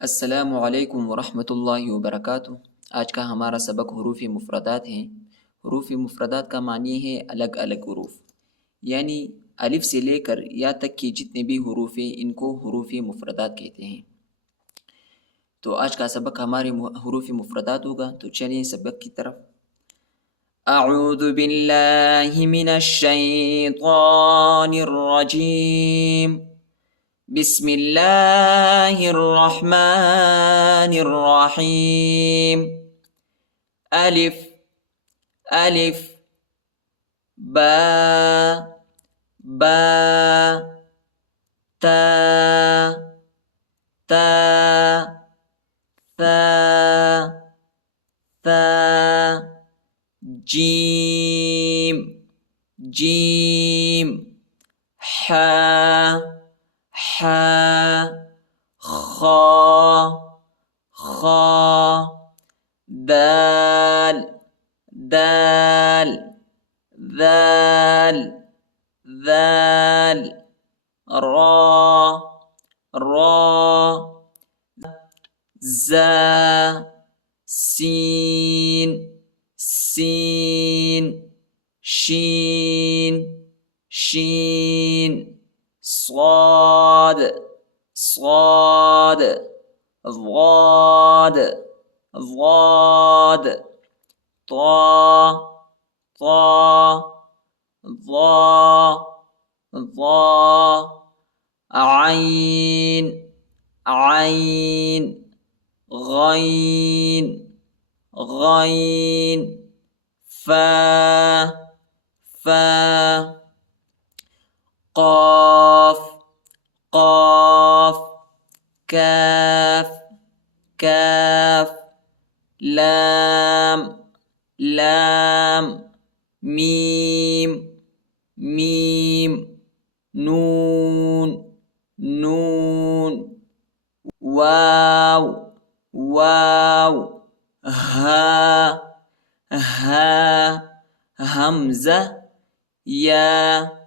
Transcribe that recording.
अस्सलामु अलैकुम वरहमतुल्लाहि वबरकातुह। आज का हमारा सबक हरूफ मुफ़रदात है। हरूफ मुफ़रदात का मानी है अलग अलग हरूफ, यानी अलिफ से लेकर या तक के जितने भी हरूफ हैं इनको हरूफ मुफ़रदात कहते हैं। तो आज का सबक हमारे हरूफ मुफ़रदात होगा। तो चलिए सबक की तरफ। अऊज़ु बिल्लाहि मिनश शैतानिर रजीम। बिस्मिल्लाहिर्रहमानिर्रहीम। अलिफ अलिफ, बा बा, ता ता, सा सा, जीम जीम, हा हा, खा खा, दाल दाल, ذال ذال، را را، زا، سين سين، شين شين، صاد صاد، ضاد ضاد، طا طا، ظا ظا، عين عين، غين غين، فا فا، قاف قاف، كاف كاف، لام لام، ميم ميم، نون نون، واو واو، ها ها، همزة، يا